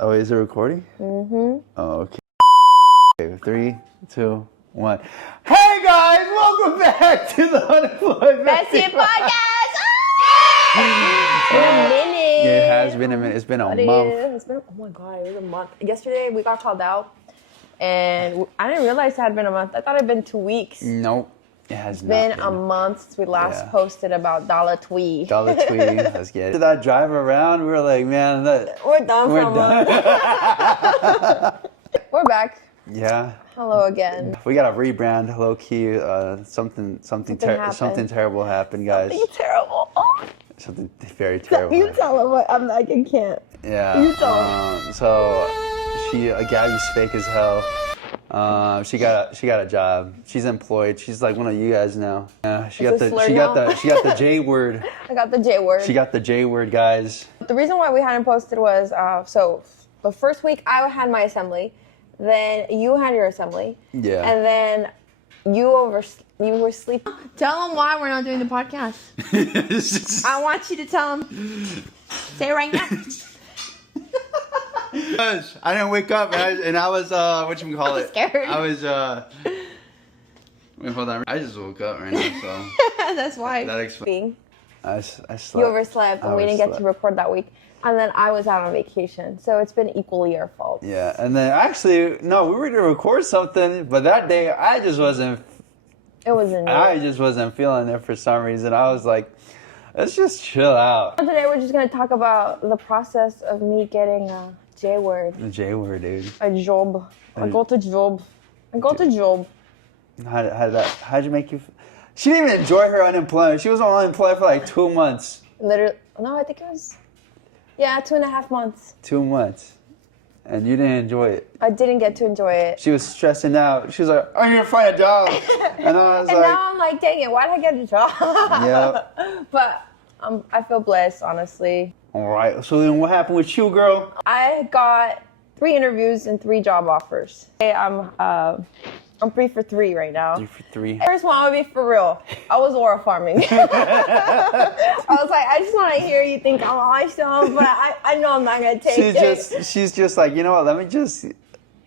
Oh, is it recording? Mm-hmm. Oh, okay. Okay, 3, 2, 1. Hey guys, welcome back to the Unemployed Bestie Bestie Podcast! It's been a minute. It has been a minute. It's been a month. It's been, oh my god, it was a month. Yesterday we got called out, and I didn't realize it had been a month. I thought it had been 2 weeks. Nope, it has not Been a month since we last posted about Dollar Twee. Dollar Twee, let's get it. After that drive around, we were like, man, We're done for a month. We're back. Yeah. Hello again. We got a rebrand, low key. Something terrible happened, guys. Something terrible. Oh. Something very terrible. You tell him what I'm like. I can't. Yeah. You tell him. So Gabby's fake as hell. She got a job. She's employed. She's like one of you guys now. Yeah. She got the J word. I got the J word. She got the J word, guys. The reason why we hadn't posted was so the first week I had my assembly. Then you had your assembly. Yeah. And then you were sleeping. Tell them why we're not doing the podcast. I want you to tell them. Say it right now. I didn't wake up, and I was whatchamacallit? Scared. I was wait, hold on. I just woke up right now, so That's why. that explains. I slept. You overslept, and we didn't get to record that week. And then I was out on vacation, so it's been equally our fault. Yeah, and then actually, no, we were gonna record something, but that day I just wasn't. It wasn't. I just wasn't feeling it for some reason. I was like, let's just chill out. Today we're just gonna talk about the process of me getting a J word. The J word, dude. A job. I go to job. How'd you make you? She didn't even enjoy her unemployment. She was unemployed for like 2 months. Literally, no, I think it was. Yeah, 2.5 months. 2 months. And you didn't enjoy it. I didn't get to enjoy it. She was stressing out. She was like, I'm going to find a job. And I was And like... now I'm like, dang it, why did I get a job? Yeah. But I feel blessed, honestly. All right. So then what happened with you, girl? I got 3 interviews and 3 job offers. I'm 3 for 3 right now. 3 for 3. First one, I'm gonna be for real. I was Laura farming. I was like, I just want to hear you think I'm awesome, but I know I'm not gonna take it. She's just like, you know what? Let me just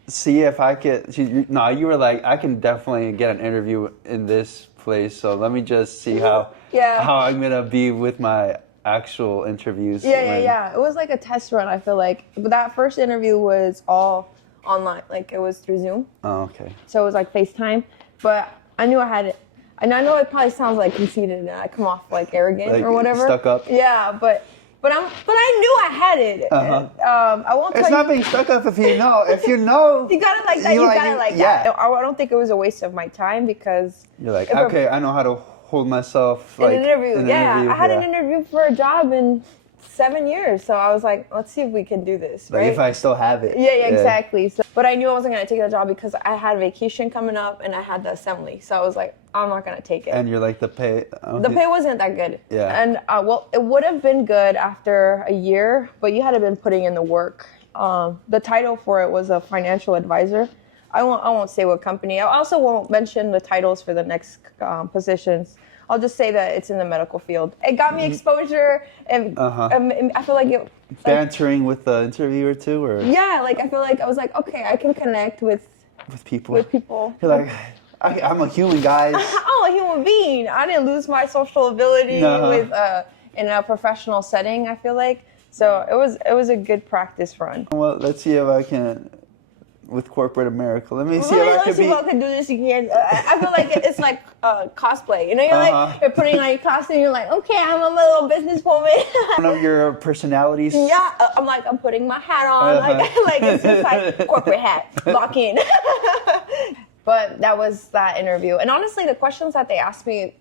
see if I could. You were like, I can definitely get an interview in this place. So let me just see how I'm gonna be with my actual interviews. Yeah. It was like a test run. I feel like, but that first interview was all online, like it was through Zoom. Oh, okay. So it was like FaceTime, but I knew I had it. And I know it probably sounds like conceited and I come off like arrogant or whatever. Stuck up. Yeah, but I knew I had it. Uh-huh. I won't tell it's you. not being stuck up if you know. If you know. You got it like that. You got it like that. I don't think it was a waste of my time because. You're like, okay, I know how to hold myself. Like, in an interview. I had an interview for a job in 7 years, so I was like, let's see if we can do this, right? Like if I still have it. Yeah, exactly. So, but I knew I wasn't going to take the job because I had vacation coming up and I had the assembly. So I was like, I'm not going to take it. And you're like, the pay... The pay wasn't that good. Yeah. And, well, it would have been good after a year, but you had to been putting in the work. The title for it was a financial advisor. I won't say what company. I also won't mention the titles for the next positions. I'll just say that it's in the medical field. It got me exposure, and I feel like it... Bantering with the interviewer too, or... Yeah, like I feel like I was like, okay, I can connect with people. You're like, I'm a human, guys. I'm a human being. I didn't lose my social ability in a professional setting, I feel like. So it was a good practice run. Well, let's see if I can... With corporate America. Let me see if I can be... I can do this again. I feel like it's like cosplay. You know, you're like, you're putting on your costume, you're like, okay, I'm a little businesswoman. One of your personalities. Yeah, I'm putting my hat on. Like it's just like corporate hat, lock in. But that was that interview. And honestly, the questions that they asked me,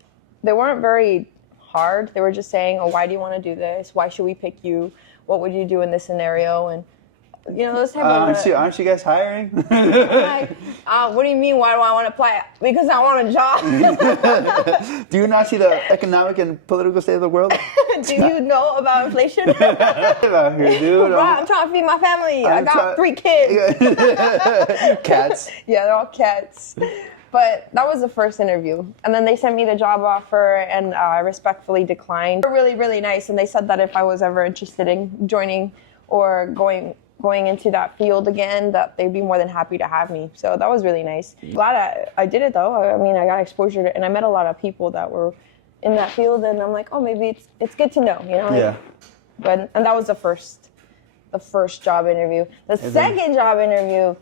they weren't very hard. They were just saying, oh, why do you want to do this? Why should we pick you? What would you do in this scenario? And you know, those type of... Aren't you guys hiring? Like, what do you mean, why do I want to apply? Because I want a job. Do you not see the economic and political state of the world? Do you know about inflation? Out here, dude. I'm trying to feed my family. I got 3 kids. Cats. Yeah, they're all cats. But that was the first interview. And then they sent me the job offer, and I respectfully declined. They were really, really nice, and they said that if I was ever interested in joining or going going into that field again, that they'd be more than happy to have me. So that was really nice. Glad I did it though. I mean, I got exposure to it, and I met a lot of people that were in that field, and I'm like, oh, maybe it's good to know, you know? Yeah. And that was the first job interview. The second job interview,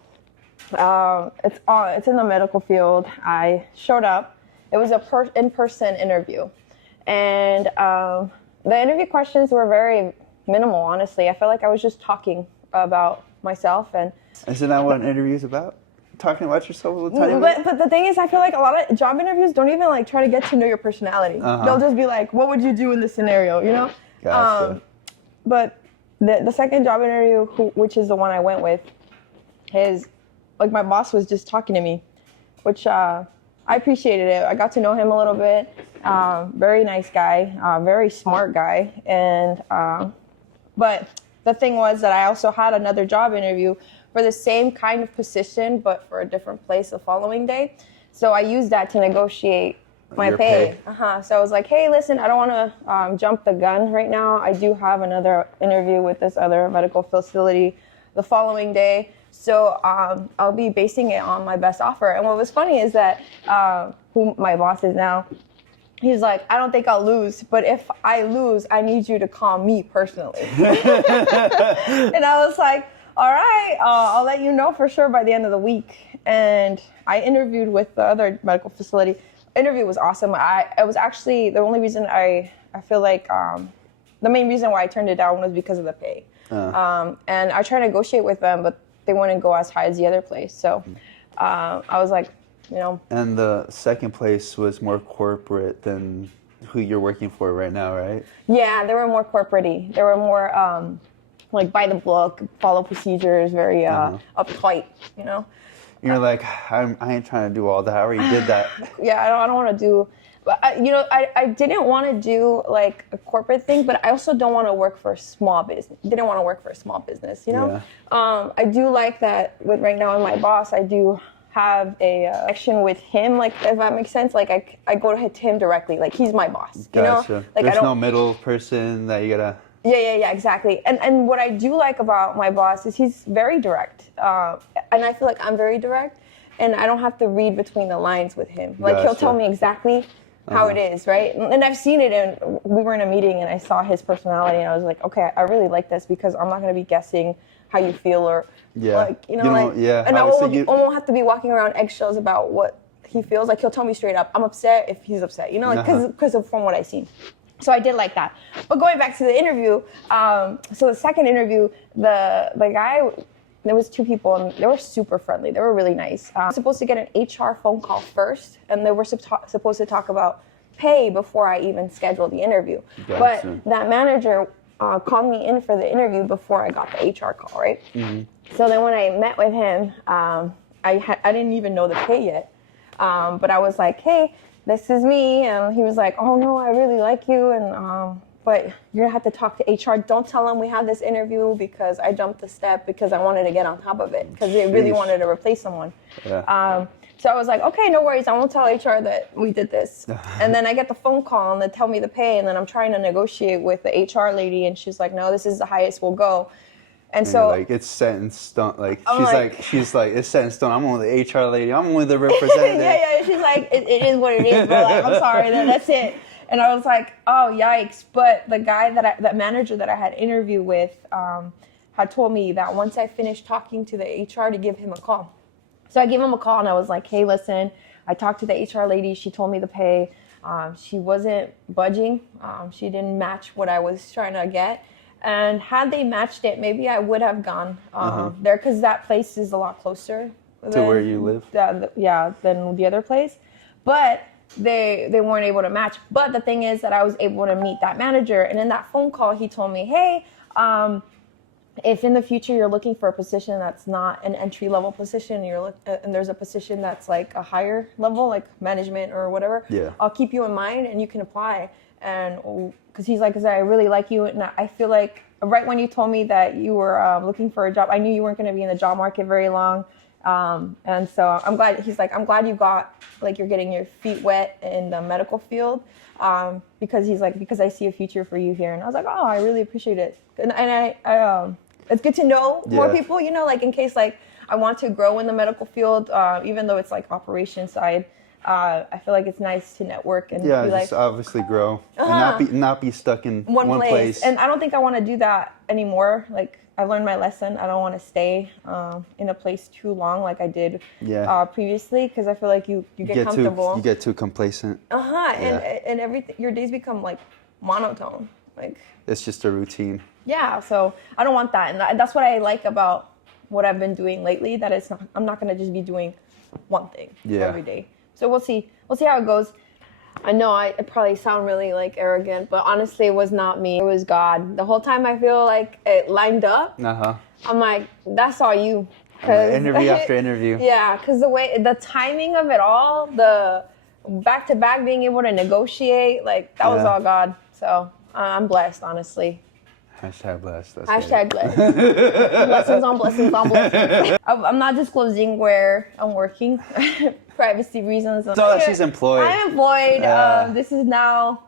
it's in the medical field. I showed up. It was a in-person interview, and the interview questions were very minimal. Honestly, I felt like I was just talking about myself. And isn't that what an interview is about? Talking about yourself. But the thing is, I feel like a lot of job interviews don't even like try to get to know your personality. They'll just be like, "What would you do in this scenario?" You know. Gotcha. But the second job interview, which is the one I went with, is like my boss was just talking to me, which I appreciated it. I got to know him a little bit. Very nice guy, very smart guy. And but the thing was that I also had another job interview for the same kind of position, but for a different place the following day. So I used that to negotiate my pay. So I was like, hey, listen, I don't want to jump the gun right now. I do have another interview with this other medical facility the following day. So I'll be basing it on my best offer. And what was funny is that who my boss is now, he's like, I don't think I'll lose, but if I lose, I need you to call me personally. And I was like, all right, I'll let you know for sure by the end of the week. And I interviewed with the other medical facility. Interview was awesome. It was actually the only reason I feel like the main reason why I turned it down was because of the pay. And I tried to negotiate with them, but they wouldn't go as high as the other place. So I was like, you know. And the second place was more corporate than who you're working for right now, right? Yeah, they were more corporate-y. They were more like by the book, follow procedures, very uptight, you know. You're like, I ain't trying to do all that. I already did that. Yeah, I don't want to do. But I didn't want to do like a corporate thing, but I also don't want to work for a small business. Didn't want to work for a small business, you know. Yeah. I do like that with right now with my boss. I do have a connection with him, like if that makes sense. Like I go to him directly. Like he's my boss. You know. Like there's no middle person that you gotta. Yeah, exactly. And what I do like about my boss is he's very direct. And I feel like I'm very direct, and I don't have to read between the lines with him. Like he'll tell me exactly how it is, right? And I've seen it, and we were in a meeting, and I saw his personality, and I was like, okay, I really like this because I'm not going to be guessing how you feel or like, you know, and I won't have to be walking around eggshells about what he feels. Like he'll tell me straight up, I'm upset if he's upset, you know, like because from what I've seen. So I did like that. But going back to the interview, so the second interview, the guy, there was two people, and they were super friendly. They were really nice. I was supposed to get an HR phone call first, and they were supposed to talk about pay before I even scheduled the interview. But that manager called me in for the interview before I got the HR call, right? Mm-hmm. So then when I met with him, I didn't even know the pay yet. But I was like, hey, this is me. And he was like, oh no, I really like you. And, but you're gonna have to talk to HR. Don't tell them we have this interview because I jumped the step because I wanted to get on top of it because they really wanted to replace someone. Yeah. So I was like, okay, no worries. I won't tell HR that we did this. And then I get the phone call and they tell me the pay. And then I'm trying to negotiate with the HR lady. And she's like, no, this is the highest we'll go. And so like it's set in stone. Like she's like it's set in stone. I'm only the HR lady. I'm only the representative. yeah. She's like, it is what it is, bro. Like, I'm sorry, that's it. And I was like, oh yikes! But the guy that manager that I had interviewed with had told me that once I finished talking to the HR to give him a call. So I gave him a call and I was like, hey, listen, I talked to the HR lady. She told me the pay. She wasn't budging. She didn't match what I was trying to get. And had they matched it, maybe I would have gone there because that place is a lot closer to where you live. Than the other place. But they weren't able to match. But the thing is that I was able to meet that manager. And in that phone call, he told me, hey, if in the future you're looking for a position that's not an entry-level position, and there's a position that's like a higher level, like management or whatever, I'll keep you in mind and you can apply. And because he's like, I really like you, and I feel like right when you told me that you were looking for a job, I knew you weren't going to be in the job market very long. And so I'm glad. He's like, I'm glad you got you're getting your feet wet in the medical field, because he's like, because I see a future for you here. And I was like, oh, I really appreciate it. And I it's good to know more people, you know, like in case like I want to grow in the medical field, even though it's like operation side. I feel like it's nice to network and be just like, obviously grow and not be stuck in one place. And I don't think I want to do that anymore. Like I learned my lesson. I don't want to stay in a place too long like I did previously because I feel like you get comfortable. You get too complacent. And everything, your days become like monotone. Like it's just a routine. Yeah, so I don't want that, and that's what I like about what I've been doing lately. That it's not. I'm not gonna just be doing one thing every day. So we'll see. We'll see how it goes. I know I probably sound really like arrogant, but honestly, it was not me. It was God. The whole time I feel like it lined up. I'm like, that's all you. Interview after interview. Yeah, because the timing of it all, the back to back, being able to negotiate, like that was all God. So I'm blessed, honestly. Hashtag blessed. Hashtag blessed. Blessings on blessings on blessings. I'm not disclosing where I'm working. Privacy reasons. So that she's employed. I'm employed. This is now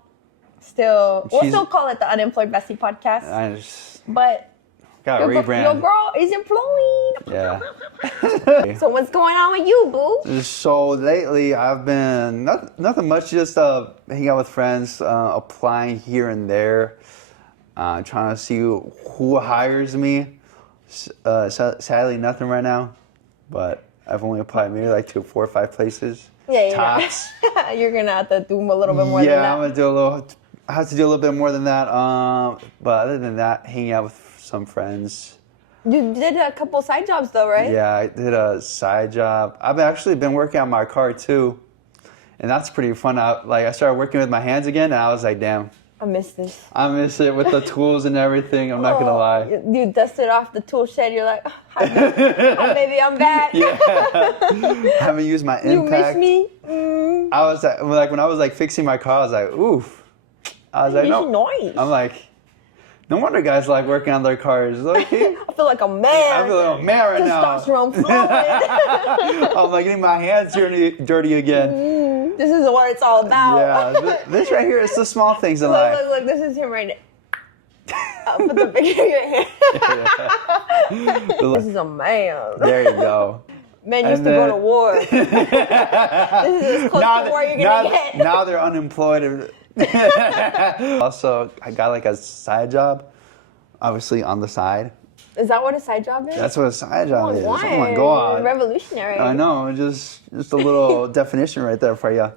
we'll still call it the Unemployed Bestie Podcast. But got a rebrand. Your girl is employed. Yeah. So what's going on with you, boo? So lately I've been nothing much, just hanging out with friends, applying here and there, trying to see who hires me. Sadly, nothing right now, but I've only applied maybe like to 4 or 5 places. Tops. You're gonna have to do a little bit more than that. Yeah, I'm gonna do I have to do a little bit more than that. But other than that, hanging out with some friends. You did a couple side jobs though, right? Yeah, I did a side job. I've actually been working on my car too, and that's pretty fun. I started working with my hands again, and I was like, damn. I miss this. I miss it with the tools and everything. I'm not gonna lie. You dusted off the tool shed. You're like, hi, baby, I'm back. Yeah. I haven't used my impact. You miss me? I was like when I was like fixing my car, I was like, oof. I was like, no. Noise. I'm like, no wonder guys like working on their cars. Like, I feel like a man. I feel like a man right now. Testosterone flowing. I'm like getting my hands dirty again. This is what it's all about. Yeah, this right here is the small things in life. Look, this is him right now. I'll put the picture in your hand. This is a man. There you go. Men used to go to war. This is as close to war you're going to get. Now they're unemployed. Also, I got like a side job, obviously on the side. Is that what a side job is? That's what a side job is. Oh my God. Revolutionary. I know, just a little definition right there for you.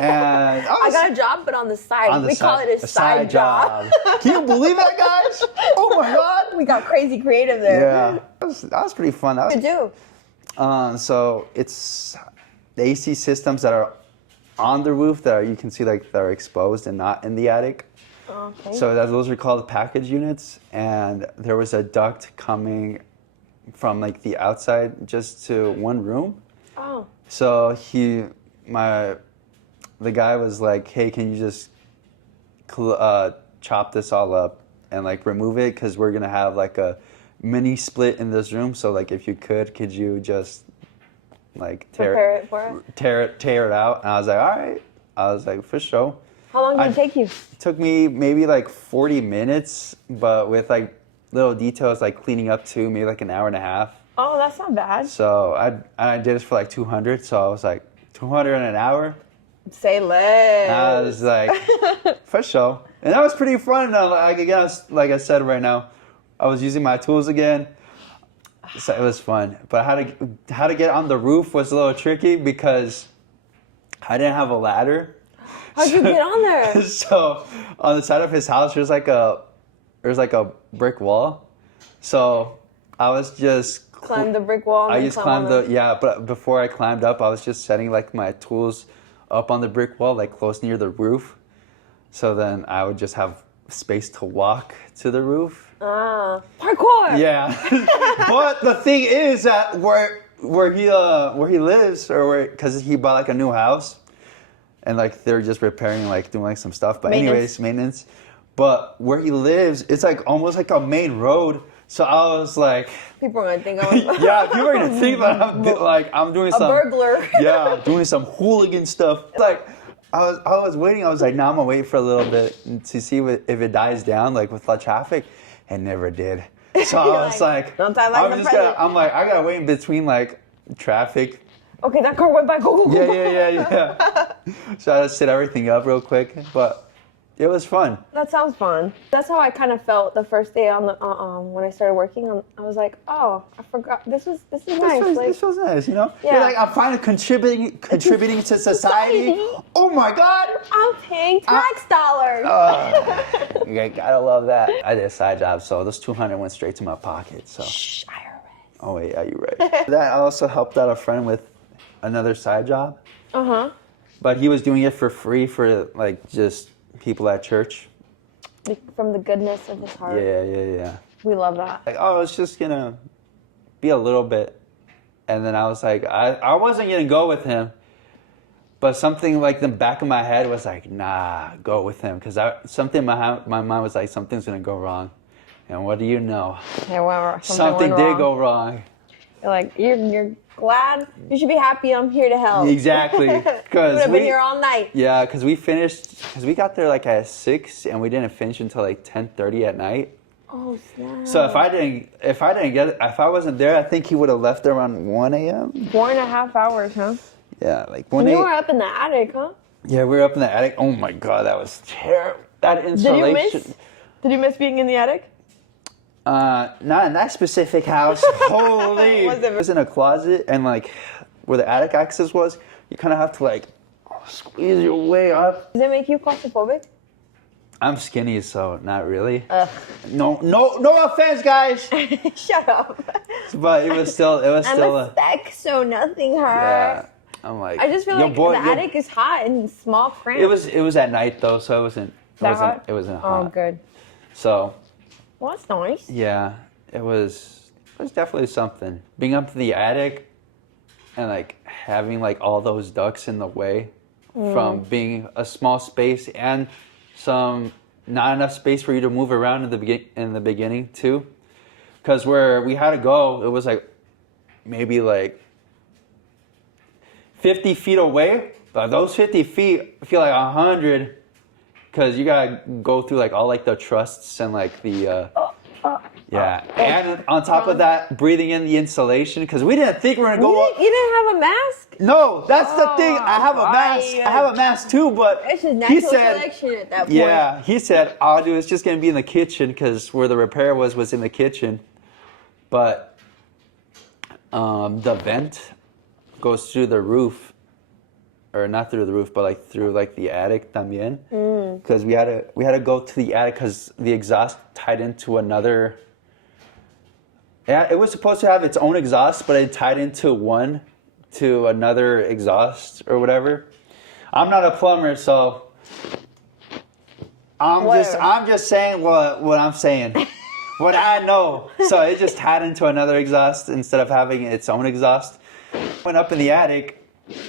And I got a job, but on the side. We call it a side job. Can you believe that, guys? Oh my God. We got crazy creative there. Yeah. That was pretty fun. What did you do? So it's the AC systems that are on the roof that you can see like that are exposed and not in the attic. Okay. So those are called package units, and there was a duct coming from like the outside just to one room. Oh. So the guy was like, "Hey, can you just chop this all up and like remove it, because we're gonna have like a mini split in this room. So like if you could you just like tear it out?" And I was like, all right. I was like, for sure. How long did it take you? It took me maybe like 40 minutes, but with like little details like cleaning up too, maybe like an hour and a half. Oh, that's not bad. So I did it for like 200. So I was like, 200 in an hour? Say less. And I was like, for sure. And that was pretty fun. Like again, like I said right now, I was using my tools again. So it was fun. But how to get on the roof was a little tricky because I didn't have a ladder. How'd you get on there? So on the side of his house, there's like a brick wall. So I was just climb the brick wall. I just climbed but before I climbed up, I was just setting like my tools up on the brick wall, like close near the roof. So then I would just have space to walk to the roof. Parkour. Yeah. But the thing is that where he lives, because he bought like a new house, and like they're just repairing, like doing like some stuff. But maintenance. But where he lives, it's like almost like a main road. So I was like, people are gonna think I'm yeah, people are gonna think that I'm doing some burglar. Yeah, doing some hooligan stuff. Like I was waiting. I was like, nah, I'm gonna wait for a little bit to see if it dies down, like with the traffic. It never did. So I was like, don't die like the president. I'm like, I gotta wait in between like traffic. Okay, that car went by. Go. Yeah. So I had to set everything up real quick, but it was fun. That sounds fun. That's how I kind of felt the first day on the when I started working. I was like, oh, I forgot. This is nice. This was nice, you know. Yeah. You're like, I'm finally contributing to society. Oh my God. I'm paying tax dollars. You gotta love that. I did a side job, so those $200 went straight to my pocket. So. Shh, IRS. Oh yeah, you're right. That also helped out a friend with another side job. But he was doing it for free for like just people at church. From the goodness of his heart. Yeah. We love that. Like, oh, it's just gonna be a little bit. And then I was like, I wasn't gonna go with him. But something like the back of my head was like, nah, go with him. Because something in my mind was like, something's gonna go wrong. And what do you know? Something did go wrong. You're like, you're glad? You should be happy I'm here to help. Exactly. Because we've been here all night. Yeah, because we got there like at 6 and we didn't finish until like 10:30 at night. Oh, snap. So if I wasn't there, I think he would have left around 1 a.m. 4.5 hours, huh? Yeah, like 1 And a.m. you were up in the attic, huh? Yeah, we were up in the attic. Oh my God, that was terrible. That insulation. Did you miss being in the attic? Not in that specific house. Holy. It was in a closet, and like where the attic access was, you kind of have to like squeeze your way up. Does it make you claustrophobic? I'm skinny, so not really. No offense, guys. Shut up. But it was still I'm a speck, so nothing hurt. Yeah, I'm like. I just feel like the attic is hot and small, cramped. It was at night though, so it wasn't hot. Oh, good. So. Well, that's nice. Yeah, it was definitely something. Being up to the attic and like having like all those ducks in the way from being a small space and not enough space for you to move around in the beginning too. Because where we had to go, it was like maybe like 50 feet away. But those 50 feet feel like 100. Because you gotta go through like all like the trusts and like the and on top of that, breathing in the insulation because we didn't think we were gonna go. You didn't have a mask? No, that's the thing. I have a mask. I have a mask too, but it's just natural selection at that point. Yeah, he said, "Oh, dude, it's just gonna be in the kitchen because where the repair was in the kitchen." But the vent goes through the roof. Or not through the roof, but like through like the attic también. Because we had to go to the attic because the exhaust tied into another. Yeah, it was supposed to have its own exhaust, but it tied into another exhaust or whatever. I'm not a plumber, so I'm just saying what I'm saying, what I know. So it just tied into another exhaust instead of having its own exhaust. Went up in the attic.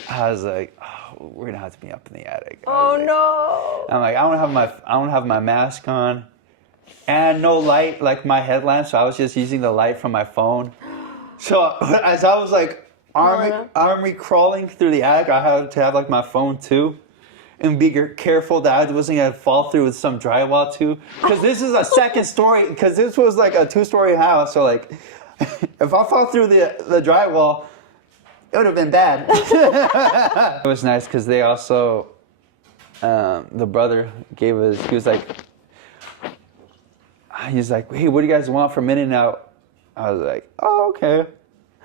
I was like, oh, we're gonna have to be up in the attic. Oh no! I'm like, I don't have my mask on, and no light like my headlamp. So I was just using the light from my phone. So as I was like army crawling through the attic, I had to have like my phone too, and be careful that I wasn't gonna fall through with some drywall too. Because this is a second story. Because this was like a 2-story house. So like, if I fall through the drywall. It would have been bad. It was nice because they also, the brother gave us, he's like, hey, what do you guys want for In-N-Out? I was like, oh, okay.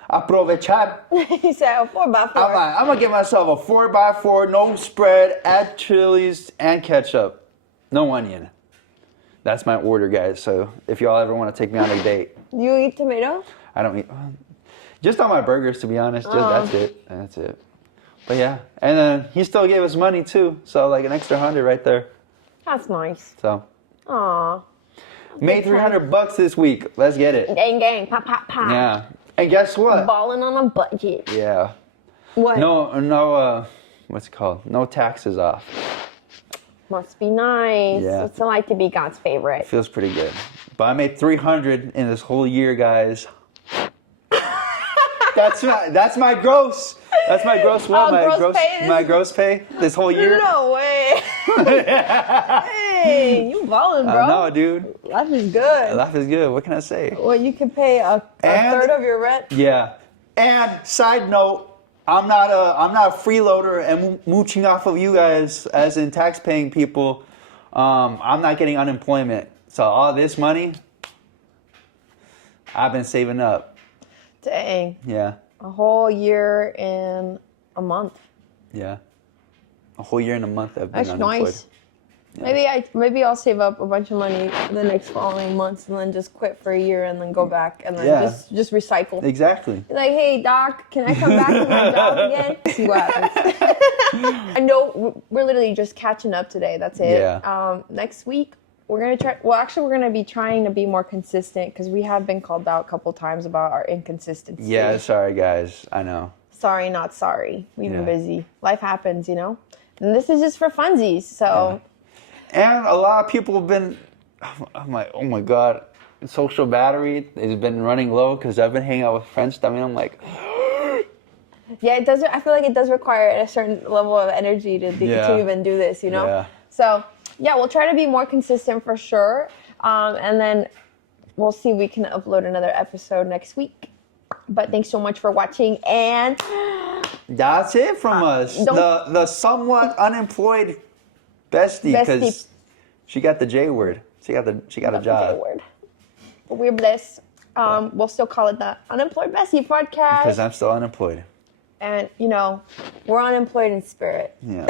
Aprovechar. He said a 4x4. I'm going to get myself a 4x4, no spread, add chilies and ketchup. No onion. That's my order, guys. So if y'all ever want to take me on a date. You eat tomato? I don't eat. Just on my burgers, to be honest. That's it. But yeah. And then he still gave us money, too. So, like, an extra 100 right there. That's nice. So. Aw. Made $300 this week. Let's get it. Gang. Pop. Yeah. And guess what? Balling on a budget. Yeah. What? No, what's it called? No taxes off. Must be nice. Yeah. It's like to be God's favorite. Feels pretty good. But I made $300 in this whole year, guys. That's my gross. That's my gross. What? My gross pay this whole year. No way. Hey, you balling, bro. No, dude. Life is good. Life is good. What can I say? Well, you can pay a third of your rent. Yeah. And side note, I'm not a freeloader and mooching off of you guys, as in tax-paying people. I'm not getting unemployment. So all this money, I've been saving up. Dang. Yeah. A whole year and a month. Yeah. A whole year and a month I've been unemployed. Nice. Yeah. Maybe I'll save up a bunch of money the next following months and then just quit for a year and then go back and then just recycle. Exactly. Like, hey doc, can I come back to my job again? See what happens. I know we're literally just catching up today. That's it. Yeah. Next week we're gonna try. Well, actually, we're gonna be trying to be more consistent because we have been called out a couple times about our inconsistency. Yeah. Sorry guys. I know. Sorry, not sorry. We've been busy. Life happens, you know. And this is just for funsies. So. Yeah. And a lot of people have been, I'm like, oh my God, social battery has been running low because I've been hanging out with friends. I mean, I'm like, yeah, it does. I feel like it does require a certain level of energy to continue and do this, you know? Yeah. So, yeah, we'll try to be more consistent for sure. And then we'll see if we can upload another episode next week. But thanks so much for watching. And that's it from us. The somewhat unemployed bestie, because she got the J word. She got a job. J word. But we're blessed. We'll still call it the Unemployed Bestie Podcast. Because I'm still unemployed. And, you know, we're unemployed in spirit. Yeah.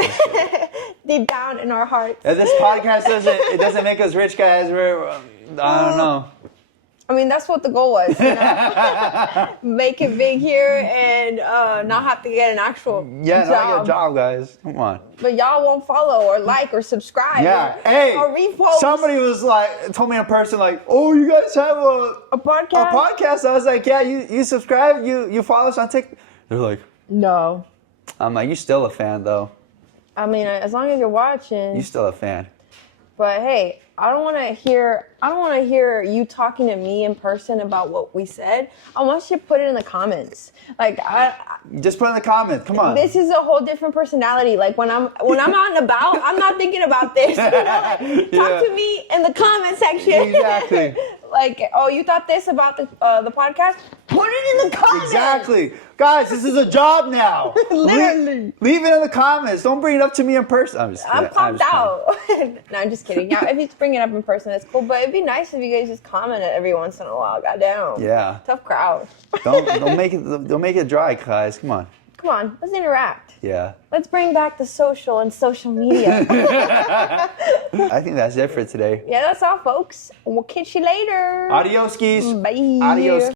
Deep down in our hearts. And this podcast doesn't make us rich, guys. I don't know. I mean, that's what the goal was, you know? Make it big here and not have to get an actual job. Not get a job, guys. Come on. But y'all won't follow or like or subscribe or repost. Somebody was like, told me in person, like, oh, you guys have a podcast? A podcast? I was like, yeah, you subscribe, you follow us on TikTok. They're like, no. I'm like, you still a fan, though. I mean, as long as you're watching. You still a fan. But hey, I don't want to hear you talking to me in person about what we said. I want you to put it in the comments. Like just put it in the comments. Come on. This is a whole different personality. Like when I'm out and about, I'm not thinking about this. You know, like, talk to me in the comment section. Exactly. Like, oh, you thought this about the podcast? Put it in the comments. Exactly. Guys, this is a job now. Literally. Leave it in the comments. Don't bring it up to me in person. I'm pumped out. No, I'm just kidding. Yeah, if you bring it up in person, that's cool. But it'd be nice if you guys just comment it every once in a while. Goddamn. Yeah. Tough crowd. Don't make it dry, guys. Come on. Come on, let's interact. Yeah. Let's bring back the social and social media. I think that's it for today. Yeah, that's all, folks. We'll catch you later. Adios, skis. Bye. Adios.